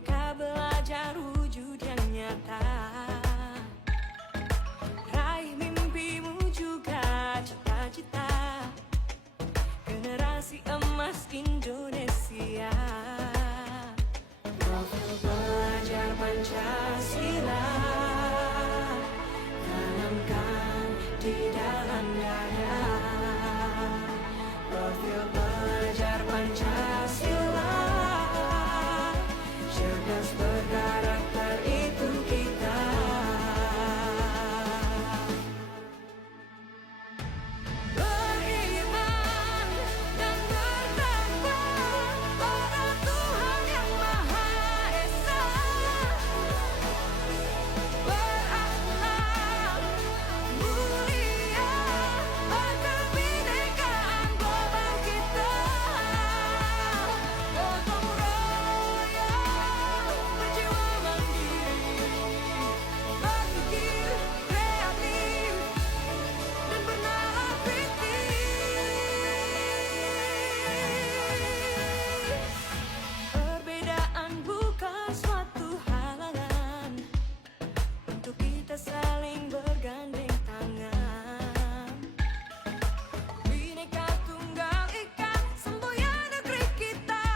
Bineka belajar wujud yang nyata. Raih mimpimu juga cita-cita. Generasi emas Indonesia. Profil belajar Pancasila tanamkan di dalam dada. Profil belajar Pancasila, cerdas berkarakter itu kita. Beriman dan bertakwa pada Tuhan Yang Maha Esa. Berakhlak mulia pada kebinekaan global kita. Gotong royong berjiwa mandiri, berpikir kreatif dan bernalar kritis. Perbedaan bukan suatu halangan untuk kita saling bergandeng tangan. Bineka Tunggal Ika, semboyan negeri kita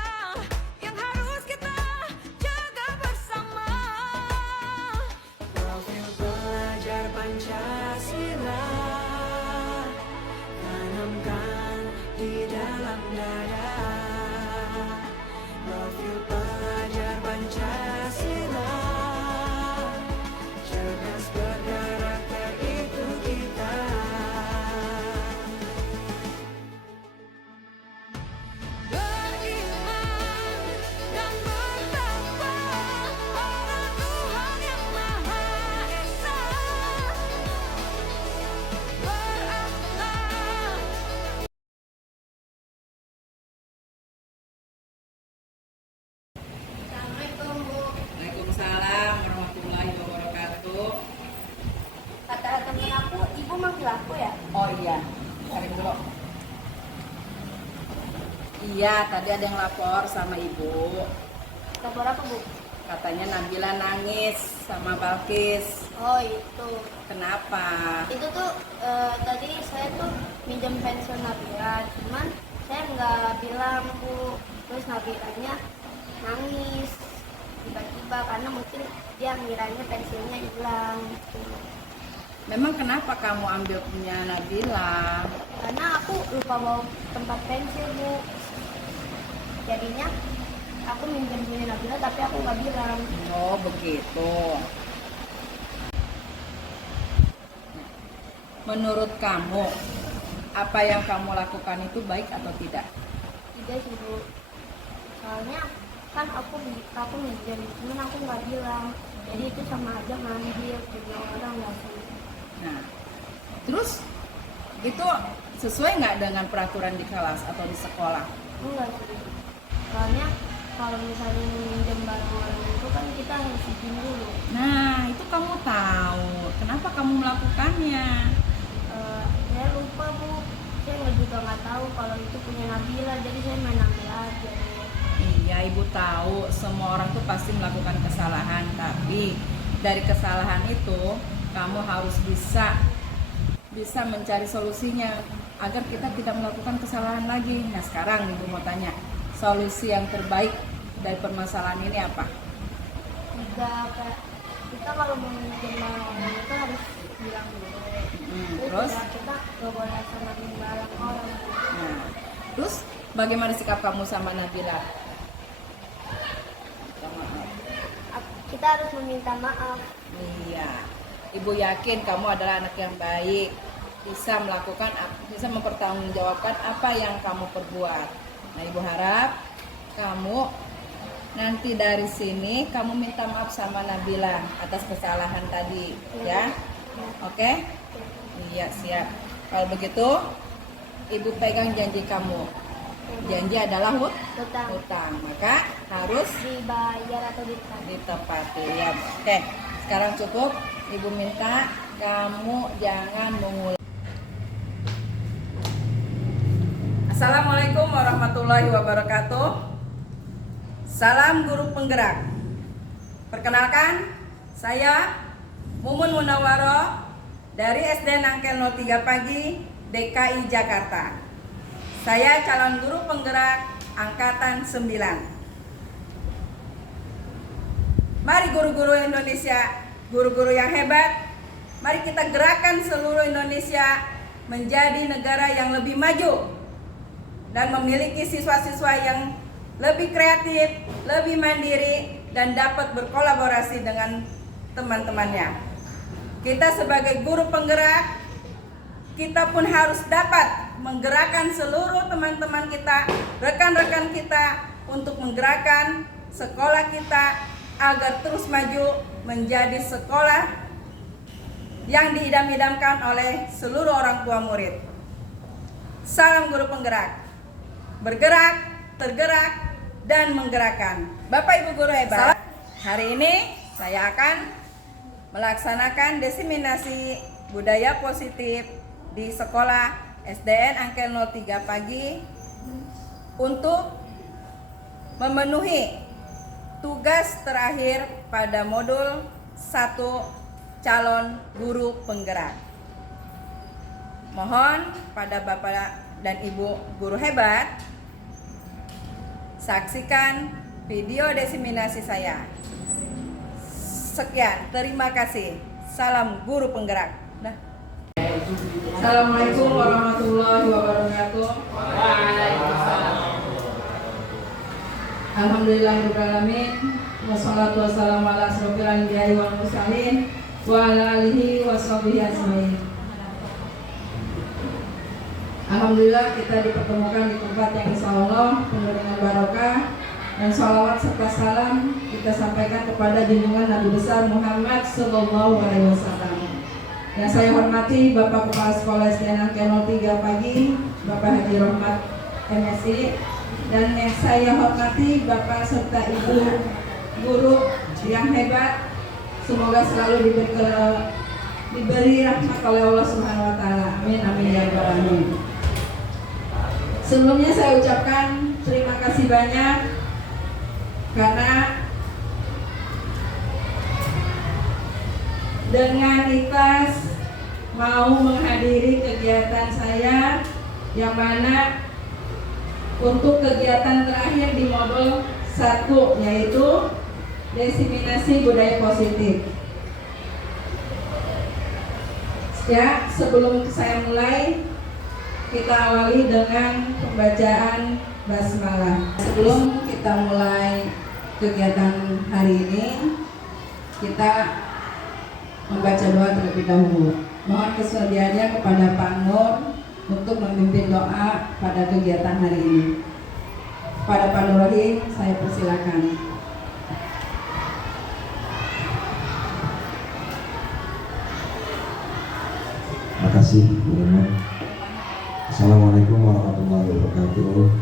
yang harus kita jaga bersama. Profil belajar Pancasila tanamkan di dalam dada. Profil pelajar Pancasila, cerdas berkarakter itu kita. Beriman dan bertakwa pada Tuhan Yang Maha Esa. Berakhlak. Assalamualaikum Bu. Waalaikumsalam warahmatullahi wabarakatuh. Kata temen aku, Ibu manggil aku ya? Oh iya, cari dulu. Iya, tadi ada yang lapor sama ibu. Lapor apa Bu? Katanya Nabila nangis sama Balkis. Oh itu. Kenapa? Itu tuh tadi saya tuh minjem pensil Nabila, cuman saya nggak bilang Bu. Terus Nabilanya nangis tiba-tiba karena mungkin dia ngiranya pensilnya hilang gitu. Memang kenapa kamu ambil punya Nabila? Karena aku lupa bawa tempat pensil Bu. Jadinya aku minjem punya Nabila tapi aku nggak bilang. Oh begitu. Menurut kamu, apa yang kamu lakukan itu baik atau tidak? Tidak sih Bu. Soalnya kan aku minjem, cuman aku nggak bilang. Jadi itu sama aja ngambil punya orang nggak sih? Nah, terus itu sesuai nggak dengan peraturan di kelas atau di sekolah? Enggak sih. Soalnya kalau misalnya minjem barang orang itu kan kita harus izin dulu. Nah, itu kamu tahu. Kenapa kamu melakukannya? Saya lupa Bu. Saya juga nggak tahu kalau itu punya Nabila. Jadi saya main ambil aja. Iya, ibu tahu semua orang tuh pasti melakukan kesalahan, tapi dari kesalahan itu kamu harus bisa mencari solusinya agar kita tidak melakukan kesalahan lagi. Nah, sekarang ibu mau tanya, solusi yang terbaik dari permasalahan ini apa? Kita kalau mau minjem barang orang itu harus bilang dulu. Terus? Kita nggak boleh sama barang orang. Nah, terus bagaimana sikap kamu sama Nabila? Kita harus meminta maaf. Iya, ibu yakin kamu adalah anak yang baik, bisa mempertanggungjawabkan apa yang kamu perbuat. Nah, ibu harap kamu nanti dari sini kamu minta maaf sama Nabila atas kesalahan tadi, ya. Oke? Iya, siap. Kalau begitu, ibu pegang janji kamu. Janji adalah hutang, maka harus Dibayar atau ditepati. Ya, oke. Sekarang cukup. Ibu minta kamu jangan mengulangi. Assalamualaikum warahmatullahi wabarakatuh. Salam guru penggerak. Perkenalkan, saya Mumun Munawwaroh dari SD Nangkel 03 Pagi, DKI Jakarta. Saya calon guru penggerak angkatan 9. Mari guru-guru Indonesia, guru-guru yang hebat, mari kita gerakan seluruh Indonesia menjadi negara yang lebih maju dan memiliki siswa-siswa yang lebih kreatif, lebih mandiri, dan dapat berkolaborasi dengan teman-temannya. Kita sebagai guru penggerak, kita pun harus dapat menggerakkan seluruh teman-teman kita, rekan-rekan kita untuk menggerakkan sekolah kita agar terus maju menjadi sekolah yang diidam-idamkan oleh seluruh orang tua murid. Salam guru penggerak, bergerak, tergerak, dan menggerakkan. Bapak Ibu guru hebat, hari ini saya akan melaksanakan diseminasi budaya positif di sekolah SDN Angkel 03 Pagi untuk memenuhi tugas terakhir pada modul 1 calon guru penggerak. Mohon pada Bapak dan Ibu guru hebat, saksikan video diseminasi saya. Sekian, terima kasih. Salam guru penggerak. Nah. Assalamualaikum warahmatullahi wabarakatuh. Alhamdulillahirrahmanirrahim. Wassalatu wassalamu ala asrofil anbiya'i wal mursalin wa ala alihi wa sahbihi ajmain. Alhamdulillah kita dipertemukan di tempat yang insya Allah penuh dengan barokah, dan salawat serta salam kita sampaikan kepada junjungan Nabi besar Muhammad Sallallahu Alaihi Wasallam. Yang saya hormati Bapak Kepala Sekolah SDN Angkel 03 Pagi, Bapak Haji Rohmat MSI, dan yang saya hormati Bapak serta Ibu guru yang hebat. Semoga selalu diberi rahmat oleh Allah Subhanahu Wa Taala. Amin amin ya rabbal alamin. Sebelumnya saya ucapkan terima kasih banyak karena dengan ikhlas mau menghadiri kegiatan saya yang mana untuk kegiatan terakhir di modul 1 yaitu diseminasi budaya positif. Ya, sebelum saya mulai, kita awali dengan pembacaan basmalah. Sebelum kita mulai kegiatan hari ini, kita membaca doa terlebih dahulu. Mohon kesediaannya kepada Pak Nur untuk memimpin doa pada kegiatan hari ini. Pada Pak Nur Rahim, saya persilakan. Terima kasih Bu Rahman. Assalamualaikum warahmatullahi wabarakatuh.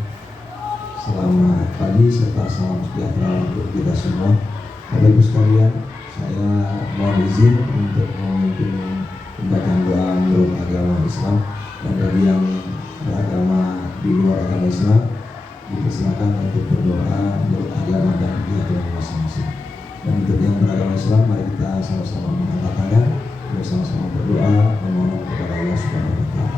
Selamat pagi serta salam sejahtera untuk kita semua. Bapak Ibu sekalian, saya mohon izin untuk memimpin pembacaan doa menurut agama Islam, dan bagi yang beragama di luar agama Islam dipersilakan untuk berdoa menurut agama dan keyakinan masing-masing. Dan untuk yang beragama Islam, mari kita sama-sama mengangkat tangan, bersama-sama berdoa memohon kepada Allah Subhanahu Wa Taala.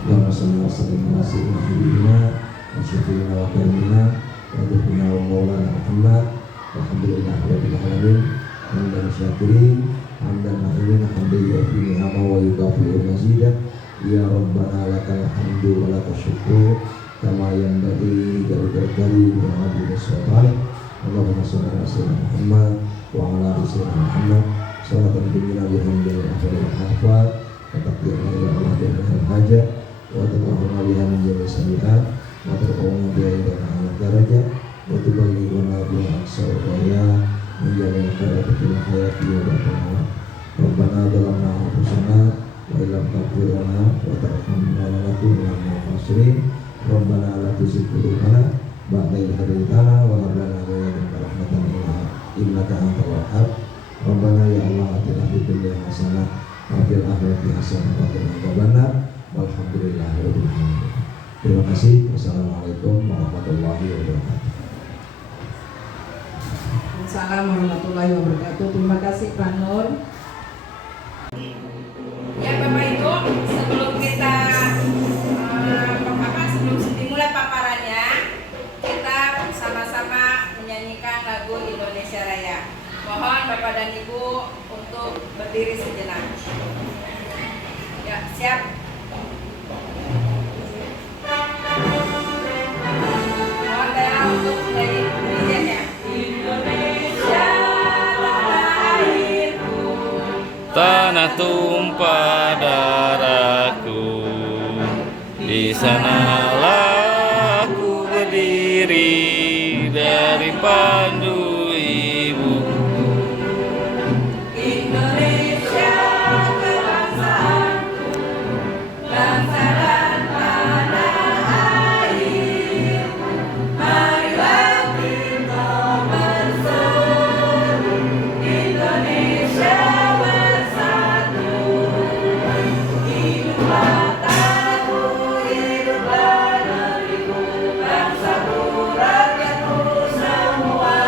Allahumma shalli wa sallim ala sayyidina Muhammadin wa syafi'ina wa karimina wa nabiyina wa maulana Muhammad. Alhamdulillahirabbil alamin. Hamdan syakirin, hamdan na'imin, hamdan yu'ti ni'ama wa yukafi'u mazidah. Ya Rabbana lakal hamdu wa lakal syukru kama yanbaghi liwajhikal karim wa wajhika as-sultan. Allahumma shalli ala sayyidina Muhammad wa ala ali sayyidina Muhammad. Salatan bina bihamdil afdal al-hafal wa taqdirna ya Allah jami'al hajat wa tadahuna biha min jami'is sayiat wa tarqawna biha ila a'la darajat wa tuballighuna biha aqsal ghayat min jami'il khairati fil hayati wa ba'da al-maut. Rabbana zalamna anfusana wa illam taghfir lana wa tarhamna lanakunanna minal khasirin. Rabbana la tuzigh qulubana ba'da idh hadaytana wa hab lana min ladunka rahmatan innaka antal wahhab. Rabbana ya Allah atina fid dunya hasanah wa fil akhirati hasanah wa qina adzabannar. Walhamdulillahirabbil alamin. Terima kasih. Wassalamualaikum warahmatullahi wabarakatuh. Assalamualaikum warahmatullahi wabarakatuh. Terima kasih Pak Nur. Ya Bapak Ibu, sebelum kita sebelum dimulai paparannya, kita sama-sama menyanyikan lagu Indonesia Raya. Mohon Bapak dan Ibu untuk berdiri sejenak. Ya, siap. Mohon daerah untuk berdiri ya. Indonesia tanah airku, Tanah tumpah darahku, di sanalah aku berdiri dari pandu ibuku. Indonesia kebangsaanku, bangsa dan tanah air. Marilah kita bersatu, Indonesia bersatu. Hiduplah tanahku, hiduplah negeriku, bangsaku, rakyatku semua.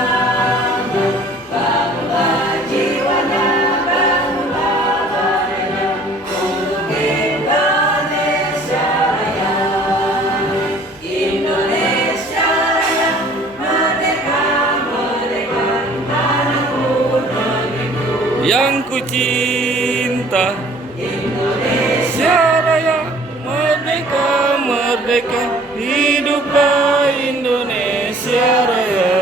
Bangunlah jiwanya, bangunlah badannya, untuk Indonesia Raya. Indonesia Raya, merdeka, merdeka, tanahku, negeriku. Yang ku cinta, Indonesia Raya, merdeka, merdeka, hiduplah Indonesia Raya.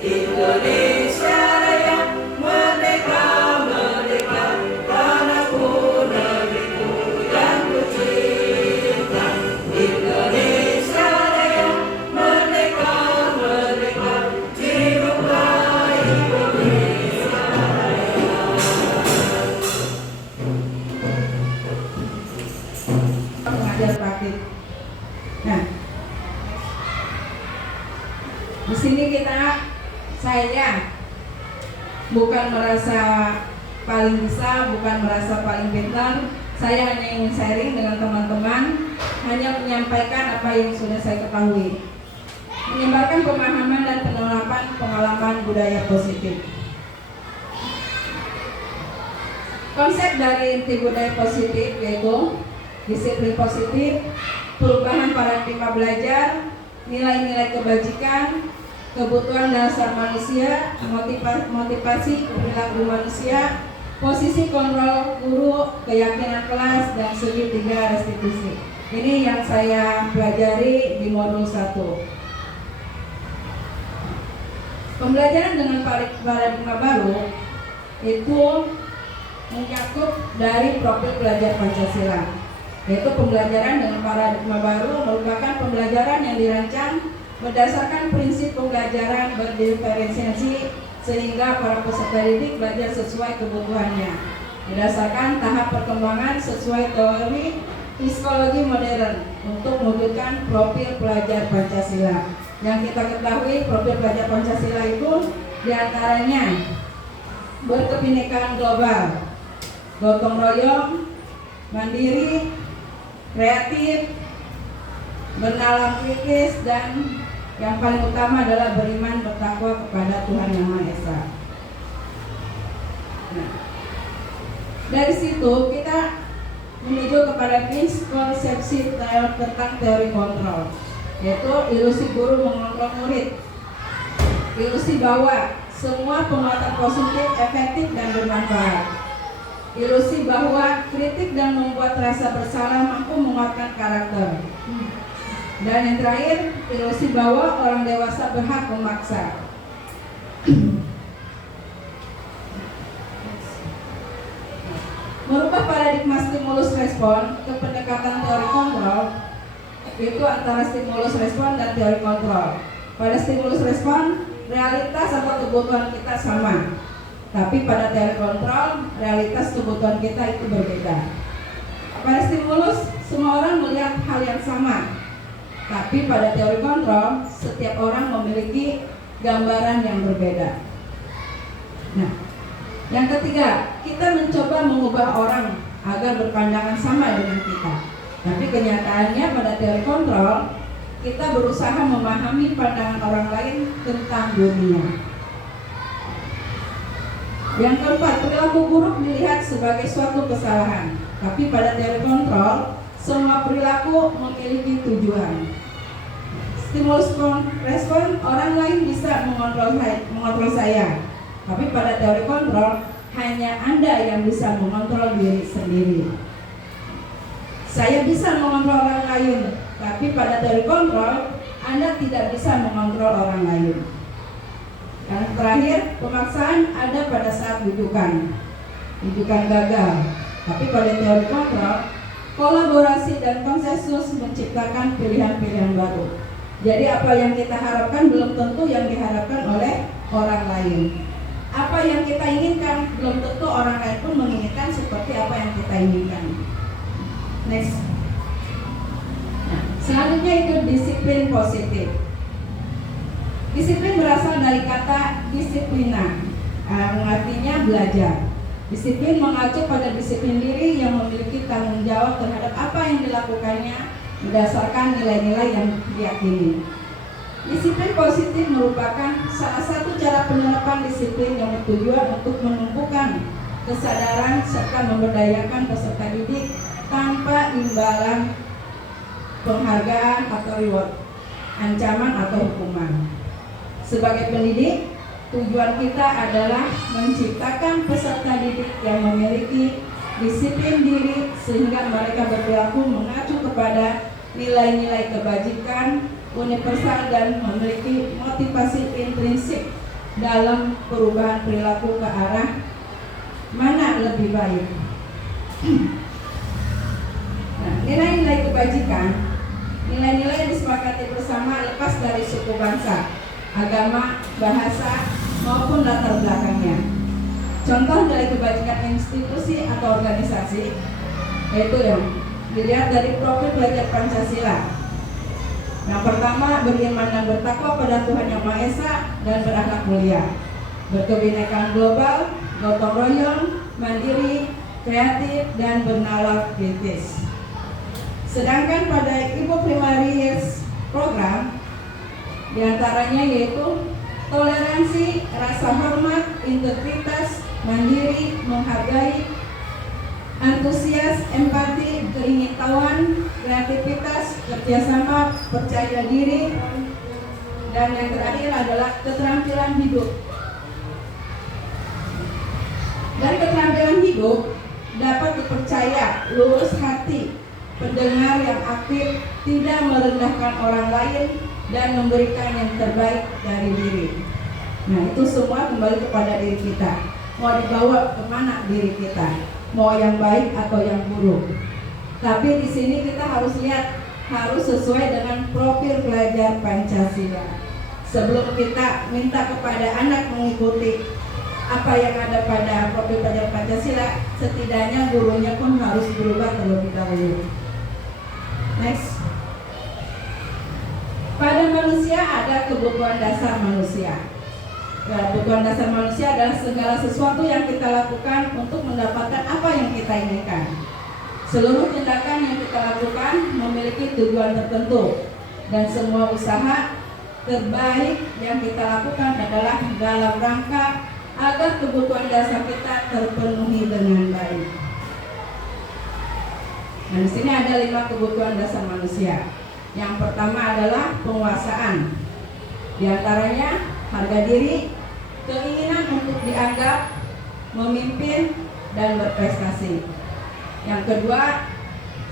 Indonesia Raya, merdeka, merdeka, tanahku, negeriku yang ku cinta. Indonesia Raya, merdeka, merdeka, hiduplah Indonesia Raya. Pengajar praktik. Nah, di sini saya bukan merasa paling bisa, bukan merasa paling pintar. Saya hanya ingin sharing dengan teman-teman, hanya menyampaikan apa yang sudah saya ketahui, menyebarkan pemahaman dan penerapan pengalaman budaya positif. Konsep dari inti budaya positif yaitu disiplin positif, perubahan paradigma belajar, nilai-nilai kebajikan, kebutuhan dasar manusia, motivasi perilaku manusia, posisi kontrol guru, keyakinan kelas, dan segitiga restitusi. Ini yang saya pelajari di modul 1. Pembelajaran dengan paradigma baru itu mencakup dari profil belajar Pancasila, yaitu pembelajaran dengan paradigma baru merupakan pembelajaran yang dirancang berdasarkan prinsip pembelajaran berdiferensiasi sehingga para peserta didik belajar sesuai kebutuhannya berdasarkan tahap perkembangan sesuai teori psikologi modern untuk mewujudkan profil pelajar Pancasila. Yang kita ketahui profil pelajar Pancasila itu diantaranya berkebinekaan global, gotong royong, mandiri, kreatif, bernalar kritis, dan yang paling utama adalah beriman bertakwa kepada Tuhan Yang Maha Esa. Nah, dari situ kita menuju kepada miskonsepsi tentang teori kontrol, yaitu ilusi guru mengontrol murid, ilusi bahwa semua penguatan positif efektif dan bermanfaat, ilusi bahwa kritik dan membuat rasa bersalah mampu menguatkan karakter. Dan yang terakhir, ilusi bahwa orang dewasa berhak memaksa. Merubah paradigma stimulus respon ke pendekatan teori kontrol, itu antara stimulus respon dan teori kontrol. Pada stimulus respon, realitas atau kebutuhan kita sama, tapi pada teori kontrol, realitas kebutuhan kita itu berbeda. Pada stimulus, semua orang melihat hal yang sama, tapi pada teori kontrol, setiap orang memiliki gambaran yang berbeda. Nah, yang ketiga, kita mencoba mengubah orang agar berpandangan sama dengan kita. Tapi kenyataannya pada teori kontrol, kita berusaha memahami pandangan orang lain tentang dunia. Yang keempat, perilaku buruk dilihat sebagai suatu kesalahan. Tapi pada teori kontrol, semua perilaku memiliki tujuan. Stimulus respon, orang lain bisa mengontrol saya. Tapi pada teori kontrol, hanya Anda yang bisa mengontrol diri sendiri. Saya bisa mengontrol orang lain, tapi pada teori kontrol, Anda tidak bisa mengontrol orang lain. Yang terakhir, pemaksaan ada pada saat rujukan gagal. Tapi pada teori kontrol, kolaborasi dan konsensus menciptakan pilihan-pilihan baru. Jadi apa yang kita harapkan belum tentu yang diharapkan oleh orang lain. Apa yang kita inginkan belum tentu orang lain pun menginginkan seperti apa yang kita inginkan. Next. Nah, selanjutnya itu disiplin positif. Disiplin berasal dari kata disiplina, artinya belajar. Disiplin mengacu pada disiplin diri yang memiliki tanggung jawab terhadap apa yang dilakukannya berdasarkan nilai-nilai yang diyakini. Disiplin positif merupakan salah satu cara penerapan disiplin yang bertujuan untuk menumbuhkan kesadaran serta memberdayakan peserta didik tanpa imbalan penghargaan atau reward, ancaman atau hukuman. Sebagai pendidik, tujuan kita adalah menciptakan peserta didik yang memiliki disiplin diri sehingga mereka berperilaku mengacu kepada nilai-nilai kebajikan universal dan memiliki motivasi intrinsik dalam perubahan perilaku ke arah mana lebih baik. Nah, nilai-nilai kebajikan, nilai-nilai yang disepakati bersama lepas dari suku bangsa, agama, bahasa, maupun latar belakangnya. Contoh dari kebajikan institusi atau organisasi yaitu yang dilihat dari profil pelajar Pancasila. Yang pertama, beriman dan bertakwa pada Tuhan Yang Maha Esa dan berakhlak mulia, berkebinekaan global, gotong royong, mandiri, kreatif, dan bernalar kritis. Sedangkan pada Ibu Primaries program diantaranya yaitu toleransi, rasa hormat, integritas, mandiri, menghargai, antusias, empati, keingintahuan, kreativitas, kerjasama, percaya diri, dan yang terakhir adalah keterampilan hidup. Dari keterampilan hidup dapat dipercaya lurus hati, pendengar yang aktif, tidak merendahkan orang lain, dan memberikan yang terbaik dari diri. Nah, itu semua kembali kepada diri kita. Mau dibawa kemana diri kita? Mau yang baik atau yang buruk? Tapi di sini kita harus lihat, harus sesuai dengan profil pelajar Pancasila. Sebelum kita minta kepada anak mengikuti apa yang ada pada profil pelajar Pancasila, setidaknya gurunya pun harus berubah terlebih dahulu. Next. Pada manusia ada kebutuhan dasar manusia. Kebutuhan dasar manusia adalah segala sesuatu yang kita lakukan untuk mendapatkan apa yang kita inginkan. Seluruh tindakan yang kita lakukan memiliki tujuan tertentu, dan semua usaha terbaik yang kita lakukan adalah dalam rangka agar kebutuhan dasar kita terpenuhi dengan baik. Nah, di sini ada 5 kebutuhan dasar manusia. Yang pertama adalah penguasaan. Di antaranya harga diri, keinginan untuk dianggap, memimpin, dan berprestasi. Yang kedua,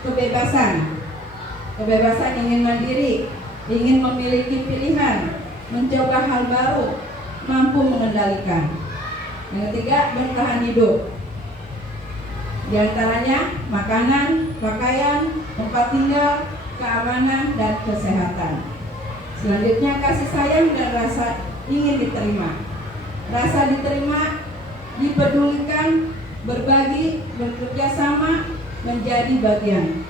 kebebasan. Kebebasan ingin mandiri, ingin memiliki pilihan, mencoba hal baru, mampu mengendalikan. Yang ketiga, bertahan hidup. Di antaranya makanan, pakaian, tempat tinggal, keamanan, dan kesehatan. Selanjutnya, kasih sayang dan rasa ingin diterima. Rasa diterima, dipedulikan, berbagi, bekerja sama, menjadi bagian.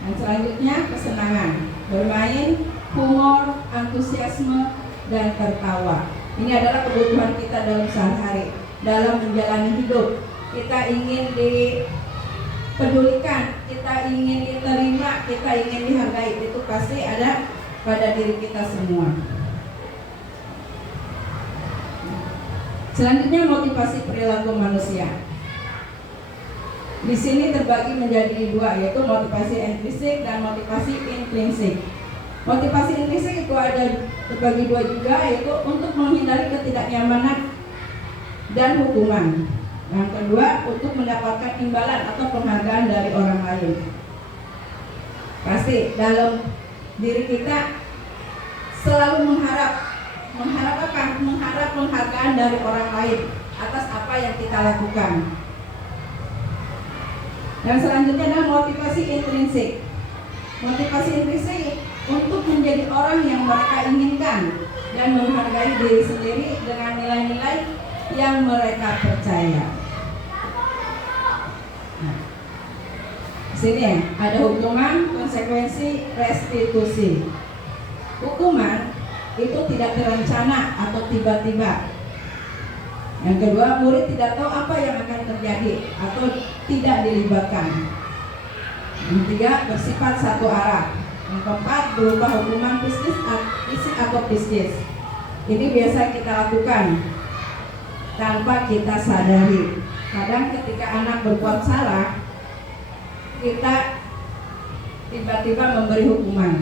Dan selanjutnya, kesenangan, bermain, humor, antusiasme, dan tertawa. Ini adalah kebutuhan kita dalam sehari-hari, dalam menjalani hidup. Kita ingin dipedulikan, kita ingin diterima, kita ingin dihargai. Itu pasti ada pada diri kita semua. Selanjutnya motivasi perilaku manusia. Di sini terbagi menjadi dua, yaitu motivasi intrinsik dan motivasi intrinsik. Motivasi intrinsik itu ada terbagi dua juga, yaitu untuk menghindari ketidaknyamanan dan hukuman. Yang kedua, untuk mendapatkan imbalan atau penghargaan dari orang lain. Pasti dalam diri kita selalu mengharap apa? Mengharap penghargaan dari orang lain atas apa yang kita lakukan. Yang selanjutnya adalah motivasi intrinsik. Motivasi intrinsik untuk menjadi orang yang mereka inginkan dan menghargai diri sendiri dengan nilai-nilai yang mereka percaya. Nah, sini ya, ada hukuman, konsekuensi, restitusi. Hukuman itu tidak terencana atau tiba-tiba. Yang kedua, murid tidak tahu apa yang akan terjadi atau tidak dilibatkan. Yang ketiga, bersifat satu arah. Yang keempat, berupa hukuman fisik atau psikis. Ini biasa kita lakukan tanpa kita sadari. Kadang ketika anak berbuat salah, kita tiba-tiba memberi hukuman.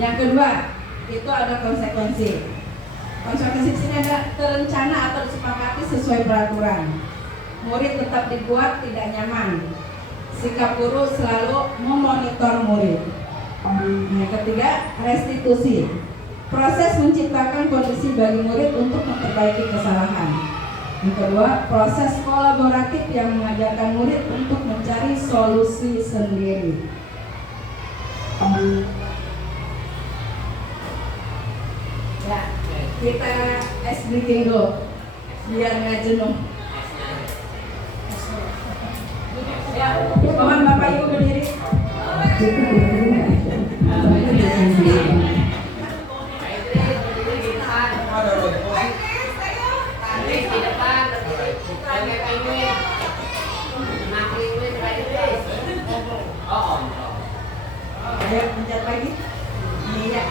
Yang kedua, itu ada konsekuensi. Konsekuensi di sini ada terencana atau disepakati sesuai peraturan. Murid tetap dibuat tidak nyaman. Sikap guru selalu memonitor murid. Yang ketiga, restitusi. Proses menciptakan kondisi bagi murid untuk memperbaiki kesalahan. Yang kedua, proses kolaboratif yang mengajarkan murid untuk mencari solusi sendiri. Ya, kita es breathing dulu biar nggak jenuh. Ya, mohon Bapak Ibu berdiri. Ayo pencet lagi. Iya.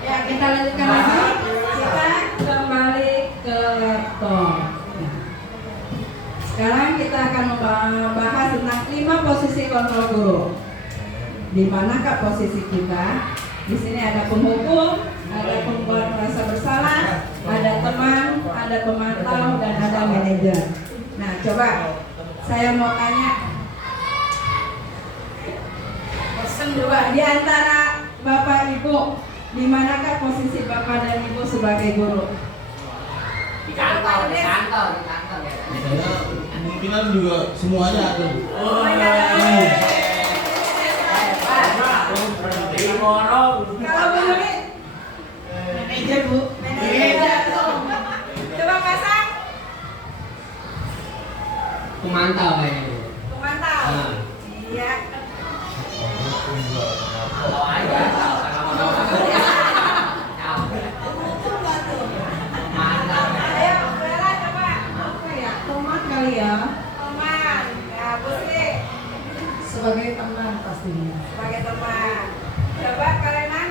Ya, kita lanjutkan lagi. Kita kembali ke laptop. Sekarang kita akan membahas tentang 5 posisi kontrol guru. Di manakah posisi kita? Di sini ada penghukum, ada pembuat merasa bersalah, ada teman, ada pemantau, dan ada manajer. Nah, coba saya mau tanya. Coba di antara Bapak Ibu, di manakah posisi Bapak dan Ibu sebagai guru? Di kantor ya. Kemungkinan juga semuanya ada. Kalau Bu Yuni, manajer Bu, manajer. Coba pasang Pemantau kayaknya. pemantau. Iya. Tahu aja, tahu Ayo, Bella coba. Apa ya? Teman kali ya. Teman. Ya, Bu Sri. Sebagai teman pastinya. Sebagai teman. Coba kalian.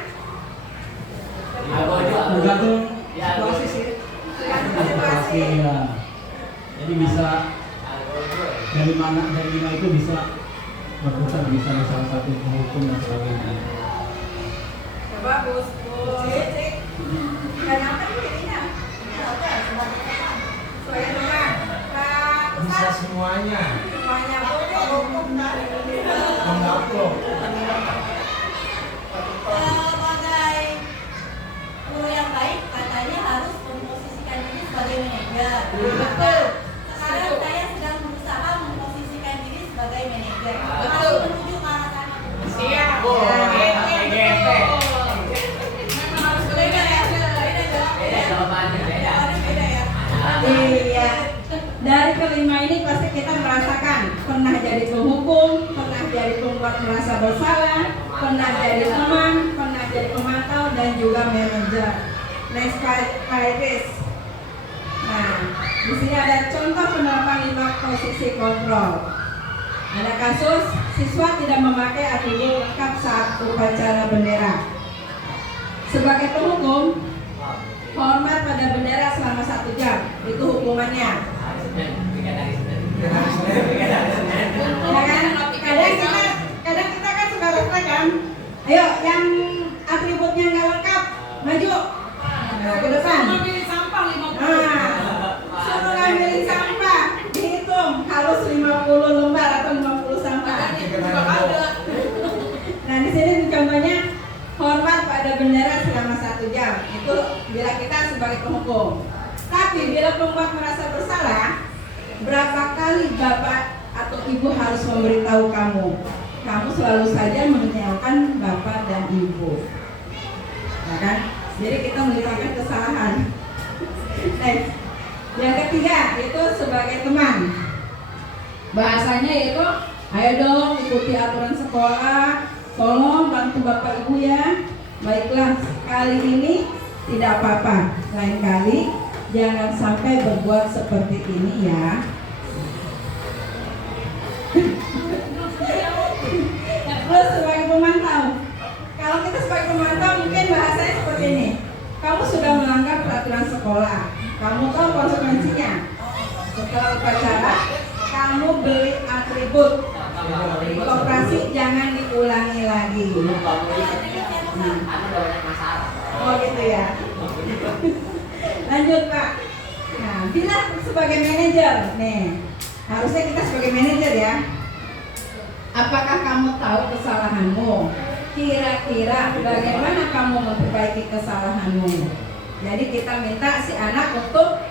Tergantung situasi sih. Tergantung situasi. Iya. Jadi bisa dari lima itu bisa berputar, bisa salah satu penghukum dan sebagainya. Coba Bu Sri. Kenapa pilihnya? Sebagai teman. Sebagai teman. Bisa semuanya. Semuanya hukum dari Mengupload. Sebagai guru yang baik katanya harus memposisikan diri sebagai manajer. Betul. Sekarang saya sedang berusaha memposisikan diri sebagai manajer. Betul. Masih menuju ke arah sana. Siap. Memang harus beda ya. Beda jawabannya, beda. Beda ya. Iya. Dari kelima ini pasti kita merasakan pernah jadi penghukum, pernah jadi pembuat merasa bersalah, pernah jadi teman, pernah jadi pemantau dan juga manajer. Next slide. Nah, di sini ada contoh penerapan 5 posisi kontrol. Ada kasus siswa tidak memakai atribut lengkap saat upacara bendera. Sebagai penghukum, hormat pada bendera selama 1 jam. Itu hukumannya. Ya kan? Kadang kita kan suka lupa kan. Ayo, yang atributnya nggak lengkap, maju. Nah, ke depan. Suruh ngambilin sampah, dihitung harus 50 lembar atau 50 sampah. Nah, di sini contohnya hormat pada bendera selama 1 jam. Itu bila kita sebagai penghukum. Tapi bila pembuat merasa bersalah, berapa kali bapak atau ibu harus memberitahu kamu? Kamu selalu saja meninggalkan bapak dan ibu, ya kan? Jadi kita melakukan kesalahan. Next. Yang ketiga itu sebagai teman. Bahasanya itu, ayo dong ikuti aturan sekolah, tolong bantu bapak ibu ya. Baiklah, kali ini tidak apa-apa, lain kali jangan sampai berbuat seperti ini ya. Terus sebagai pemantau, kalau kita sebagai pemantau mungkin bahasanya seperti ini. Kamu sudah melanggar peraturan sekolah, kamu tahu konsekuensinya. Setelah upacara, kamu beli atribut. Di koperasi jangan diulangi lagi. Oh gitu ya. Lanjut Pak. Nah, bila sebagai manajer, nih harusnya kita sebagai manajer ya. Apakah kamu tahu kesalahanmu? Kira-kira bagaimana kamu memperbaiki kesalahanmu? Jadi kita minta si anak untuk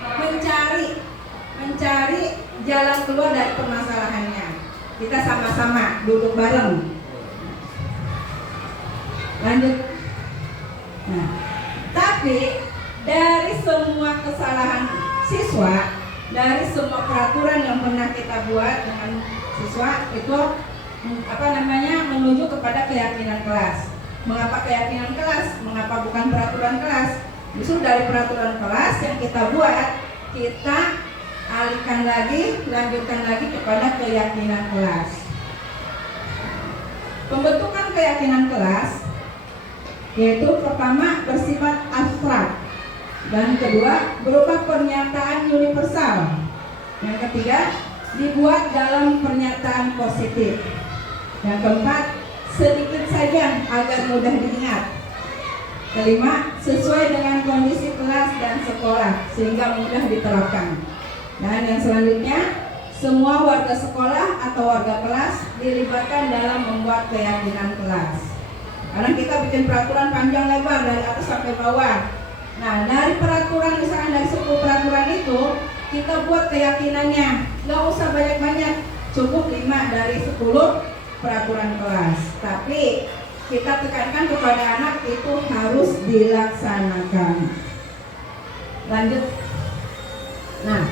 mencari jalan keluar dari permasalahannya. Kita sama-sama duduk bareng. Lanjut. Nah, tapi dari semua kesalahan siswa, dari semua peraturan yang pernah kita buat dengan siswa itu menuju kepada keyakinan kelas. Mengapa keyakinan kelas? Mengapa bukan peraturan kelas? Justru dari peraturan kelas yang kita buat, kita lanjutkan lagi kepada keyakinan kelas. Pembentukan keyakinan kelas yaitu pertama bersifat abstrak, dan kedua berupa pernyataan universal. Yang ketiga dibuat dalam pernyataan positif. Yang keempat sedikit saja agar mudah diingat. Kelima, sesuai dengan kondisi kelas dan sekolah sehingga mudah diterapkan. Dan yang selanjutnya, semua warga sekolah atau warga kelas dilibatkan dalam membuat keyakinan kelas. Karena kita bikin peraturan panjang lebar dari atas sampai bawah. Nah, dari peraturan, misalkan dari 10 peraturan itu, kita buat keyakinannya. Gak usah banyak-banyak, cukup 5 dari 10 peraturan kelas. Tapi kita tekankan kepada anak itu harus dilaksanakan. Lanjut. Nah,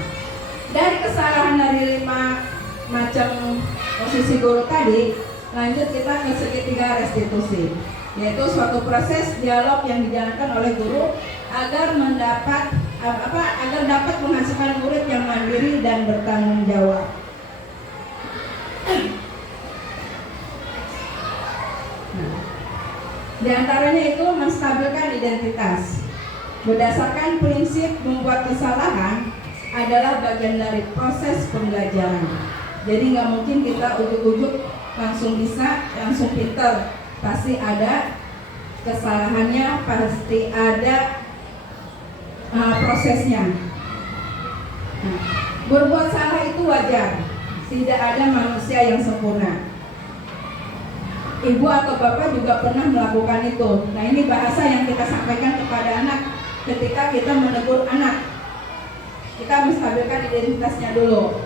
dari kesalahan dari 5 macam posisi guru tadi, lanjut kita ke segitiga restitusi, yaitu suatu proses dialog yang dijalankan oleh guru agar dapat menghasilkan murid yang mandiri dan bertanggung jawab. Di antaranya itu menstabilkan identitas. Berdasarkan prinsip membuat kesalahan adalah bagian dari proses pembelajaran. Jadi nggak mungkin kita ujuk-ujuk langsung bisa, langsung pinter. Pasti ada kesalahannya, pasti ada prosesnya. Nah, berbuat salah itu wajar. Tidak ada manusia yang sempurna. Ibu atau bapak juga pernah melakukan itu. Nah, ini bahasa yang kita sampaikan kepada anak ketika kita menegur anak. Kita menstabilkan identitasnya dulu.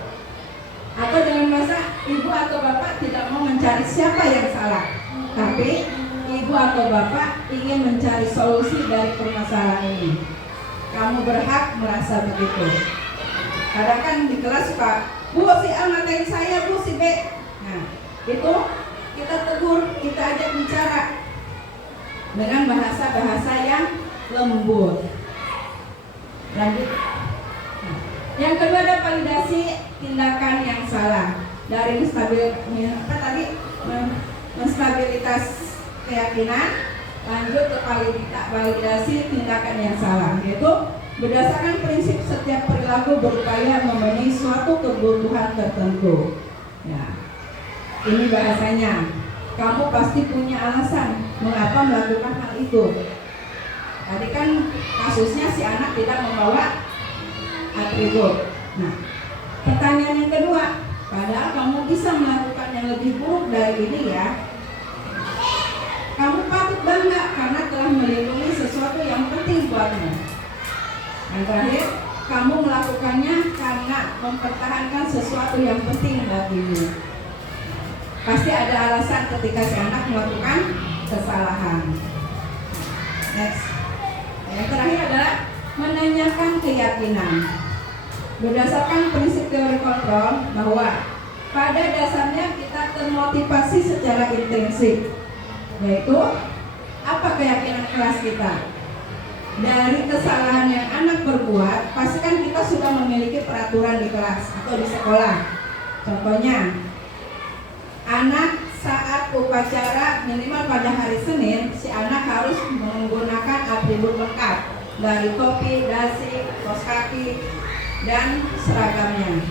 Atau dengan bahasa ibu atau bapak tidak mau mencari siapa yang salah, tapi ibu atau bapak ingin mencari solusi dari permasalahan ini. Kamu berhak merasa begitu. Kadang kan di kelas suka, Bu si A ngatain saya, Bu si B. Nah, itu kita tegur, kita ajak bicara dengan bahasa-bahasa yang lembut. Lanjut. Yang kedua ada validasi tindakan yang salah. Dari menstabilitas keyakinan, lanjut ke validasi tindakan yang salah, yaitu berdasarkan prinsip setiap perilaku berupaya memenuhi suatu kebutuhan tertentu. Ya, ini bahasanya. Kamu pasti punya alasan mengapa melakukan hal itu. Tadi kan kasusnya si anak tidak membawa atribut. Nah, pertanyaan yang kedua, padahal kamu bisa melakukan yang lebih buruk dari ini ya. Kamu patut bangga karena telah melindungi sesuatu yang penting buatmu. Yang terakhir, kamu melakukannya karena mempertahankan sesuatu yang penting bagimu. Pasti ada alasan ketika si anak melakukan kesalahan. Next. Yang terakhir adalah menanyakan keyakinan. Berdasarkan prinsip teori kontrol bahwa pada dasarnya kita termotivasi secara intrinsik, yaitu apa keyakinan kelas kita. Dari kesalahan yang anak berbuat, pastikan kita sudah memiliki peraturan di kelas atau di sekolah. Contohnya, anak saat upacara minimal pada hari Senin, si anak harus menggunakan atribut lengkap dari topi, dasi, kaos kaki, dan seragamnya.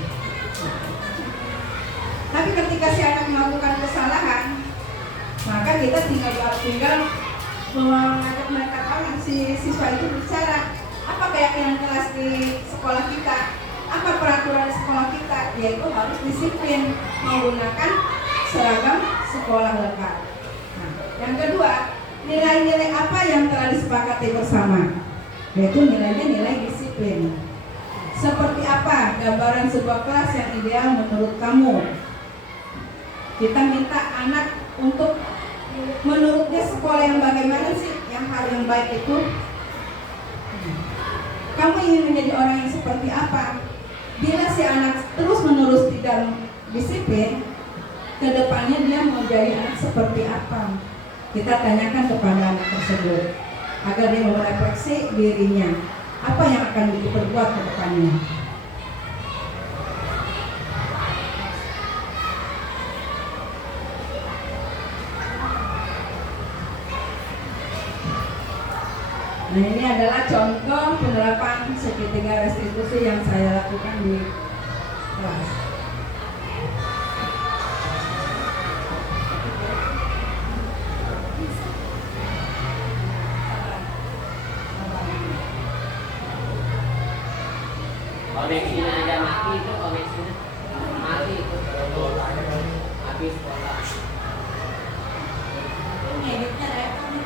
Tapi ketika si anak melakukan kesalahan, maka kita tinggal mengajak mereka tahu, si siswa itu bicara apa keyakinan kelas di sekolah kita, apa peraturan di sekolah kita, yaitu harus disiplin menggunakan seragam sekolah lengkap. Nah, yang kedua, nilai-nilai apa yang telah disepakati bersama, yaitu nilai disiplin. Seperti apa gambaran sebuah kelas yang ideal menurut kamu? Kita minta anak untuk menurutnya sekolah yang bagaimana sih, yang hal yang baik itu. Kamu ingin menjadi orang yang seperti apa? Bila si anak terus menerus tidak disiplin, kedepannya dia mau jadi anak seperti apa? Kita tanyakan kepada anak tersebut agar dia merefleksi dirinya. Apa yang akan diperbuat ke depannya? Nah, ini adalah contoh penerapan segitiga restitusi yang saya lakukan di kelas. Koneksinya aja mati itu, koneksinya mati itu habis sekolah. Ngeditnya repot nih.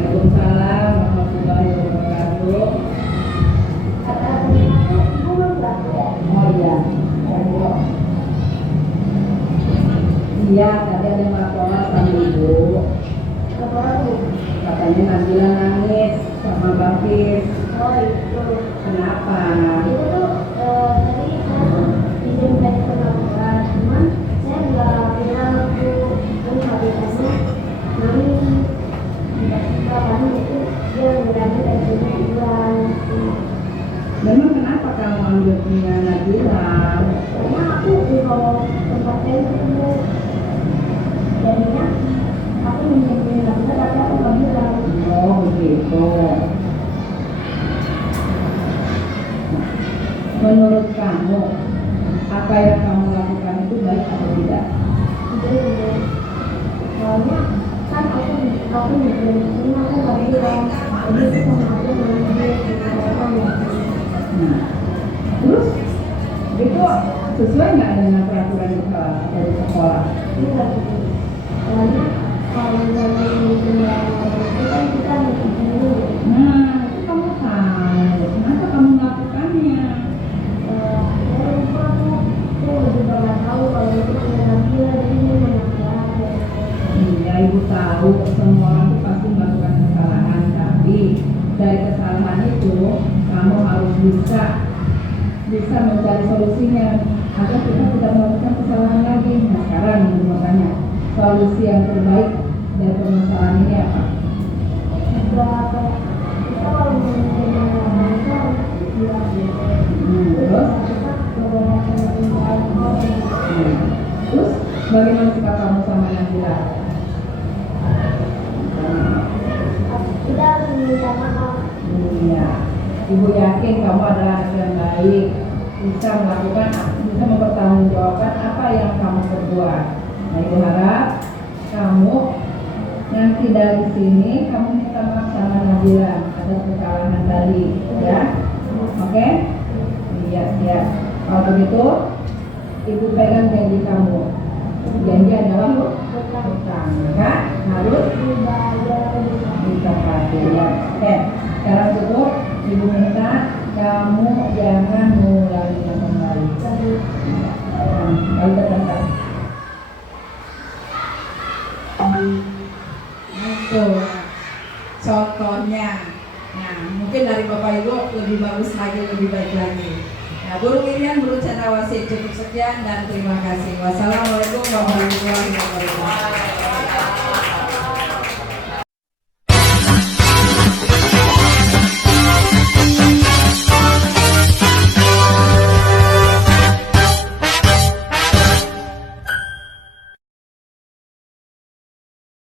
Waalaikumsalam warahmatullahi wabarakatuh. Oh iya, iya tadi ada yang laporan sama ibu. Katanya Nabila nangis sama Bang Fis. Oh itu. Kenapa? Itu tuh tadi saya izin pensiun laporan, cuman saya nggak bilang waktu terus habisnya nangis tiba-tiba kan itu dia ngurangin pensiunnya bulan. Memang kenapa kamu ambil punya Nabila? Karena aku di bawah tempat pensiun, jadinya aku minjemin Nabila tapi aku nggak bilang. Oh begitu. Menurut kamu, apa yang kamu lakukan itu baik atau tidak? Jadi soalnya kan aku minjemin ini aku nggak bilang, jadi aku sama aja mengambil. Nah, terus itu sesuai nggak dengan peraturan dari sekolah? Iya, soalnya kalau misalnya minjemin itu kan kita minjemin dulu. Nah, itu kamu tahu. Kenapa kamu melakukannya? Saya lupa aku juga nggak tahu kalau itu punya Nabila, jadi ini mengalah. Iya, ibu tahu semua orang itu pasti melakukan kesalahan, tapi dari kesalahan itu kamu harus bisa mencari solusinya agar kita tidak melakukan kesalahan lagi. Nah, sekarang ibu mau tanya, solusi yang terbaik dari permasalahan ini apa? Juga kayak kita kalau minjemin orang itu harus bilang gitu. Terus? Kita beberapa minjemin orang. Terus bagaimana sikap kamu sama Nabila? Kita harus minta maaf. Iya, ibu yakin kamu adalah anak yang baik, bisa mempertanggungjawabkan apa yang kamu perbuat. Nah, ibu harap kamu nanti dari sini kamu minta maaf sama Nabila atas kesalahan tadi, ya? Oke? Iya, siap. Kalau begitu, ibu pegang janji kamu. Janji adalah hutang, maka harus ditepati, ya. Oke, sekarang tutup. Ibu minta kamu jangan mengulanginya kembali. Kalau terdengar. Itu contohnya. Nah, mungkin dari Bapak Ibu lebih bagus lagi, lebih baik lagi. Nah, Bu Miriam, Bu Cendrawasih, cukup sekian dan terima kasih. Wassalamualaikum warahmatullahi wabarakatuh.